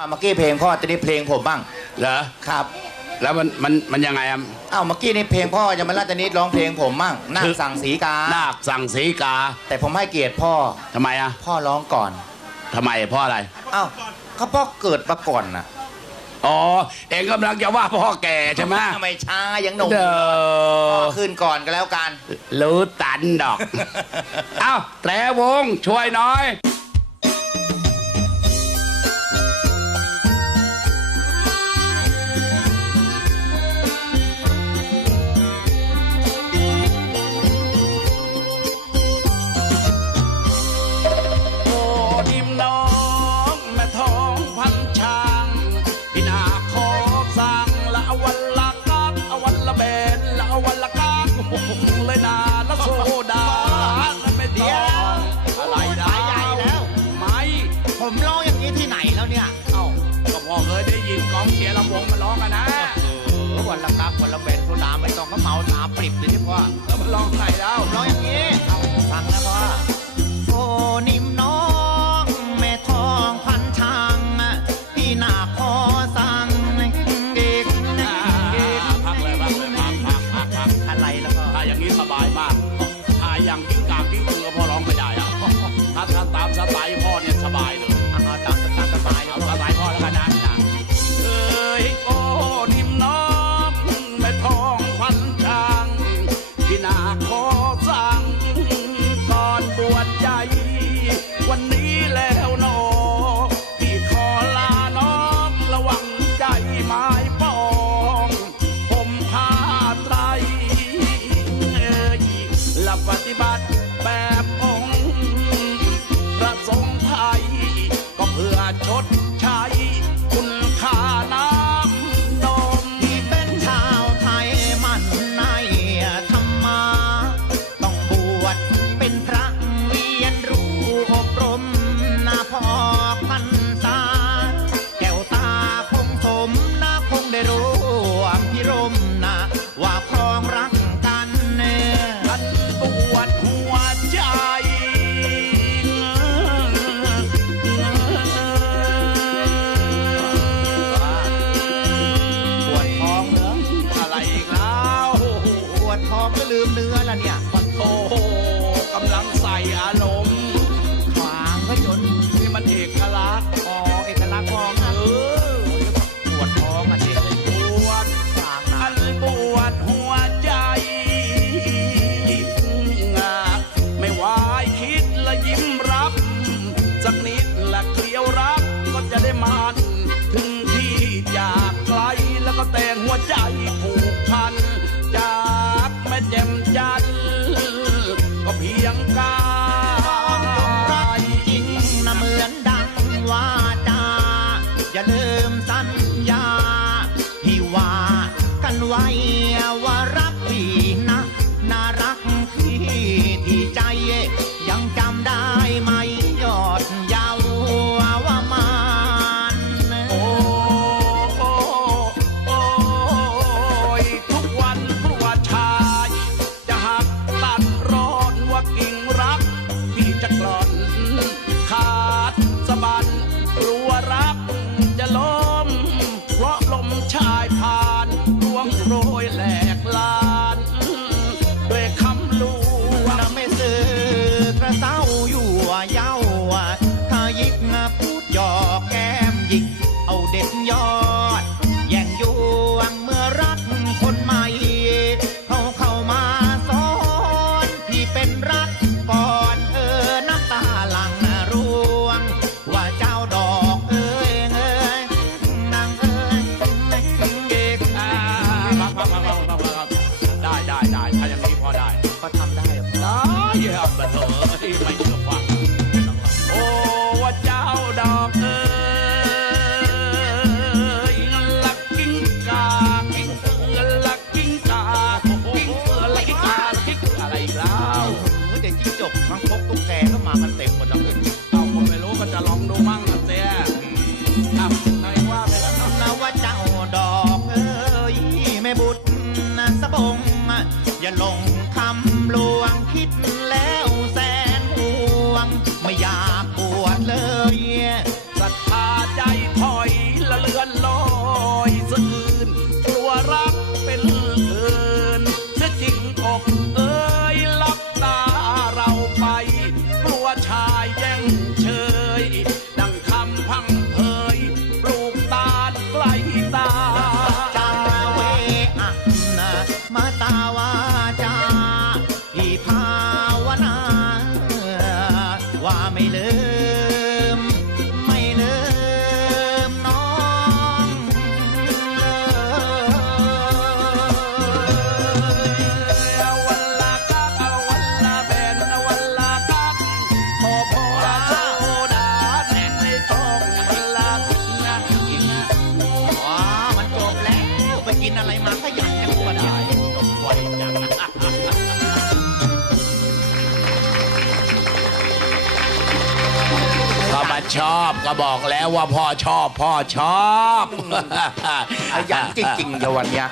อะเมื่อกี้เพลงพ่อจะได้เพลงผมบ้างเหรอ ครับแล้วมันมันมันยังไงอะอ้าวเมื่อกี้นี่เพลงพ่อยังไม่ราชนิดร้องเพลงผมบ้างนาคคือสั่งสีกา นาคสั่งสีกาแต่ผมให้เกียรติพ่อ ทำไมอะพ่อร้องก่อนทำไมเพราะอะไร อ้าวก็พ่อเกิดมาก่อนน่ะอ๋อ เองกำลังจะว่าพ่อแก่ใช่ไหมทำไมช้ายังหนุ่มเด้พ่ออขึ้นก่อนก็แล้วกัน รู้ตันดอก เอ้าแตรวงช่วยหน้อย ละกักเลยนาละโซดาละไม่ต้องอะไรนะไปใหญ่แล้ว ไม่ผมร้องอย่างนี้ที่ไหนแล้วเนี่ย เอ้าก็พอเคยได้ยินกองเชียร์ลำวงมาร้องกันนะเออวันละกักวันละเบนโซดาไม่ต้องก็เมาตาปริบเลยที่พ่อแล้วมาร้องไหนแล้วผมร้องอย่าง ถ้ อารมณ์ขวางก็จนนี่มันเอกลักษณ์คอเอกลักษณ์ท้องเออปวดท้องอะเด็กปวดขวางนะอันปวดหัวใจไม่วายคิดและยิ้มรับ สักนิดละเกลียวรักก็จะได้มันถึงที่จากไกลแล้วก็แต่งหัวใจผูกพันจากแม่แจ่มจันก็เพียงการ เด็ดยอด แย่งยวงเมื่อรักคนใหม่เขาเข้ามาสอนพี่เป็นรักก่อนเออน้ำตาหลังร่วง ว่าเจ้าดอกเอ้ยเอ้ยนางเอ้ยเอกอ่าพักพักพักพักพักพักได้ได้ได้ถ้าอย่างนี้พอได้ก็ทำได้เหรอ ได้เยี่ยมมาเถอะ กจิ้งจกทั้งคกตุ๊กแกก็มากันเต็มหมดแล้วเลยเอาคนไม่รู้ก็จะลองดูมั่งนะเจ๊อะไหนว่าไปแล้วนะว่าเจ้าดอกเอ้ยแม่บุตรนะสะบงอย่าลง นอะไรมาขยันแค่ก็ได้จไวจัก็มาชอบก็บอกแล้วว่าพ่อชอบพ่อชอบขยันจริงๆเงยววันเนี้ย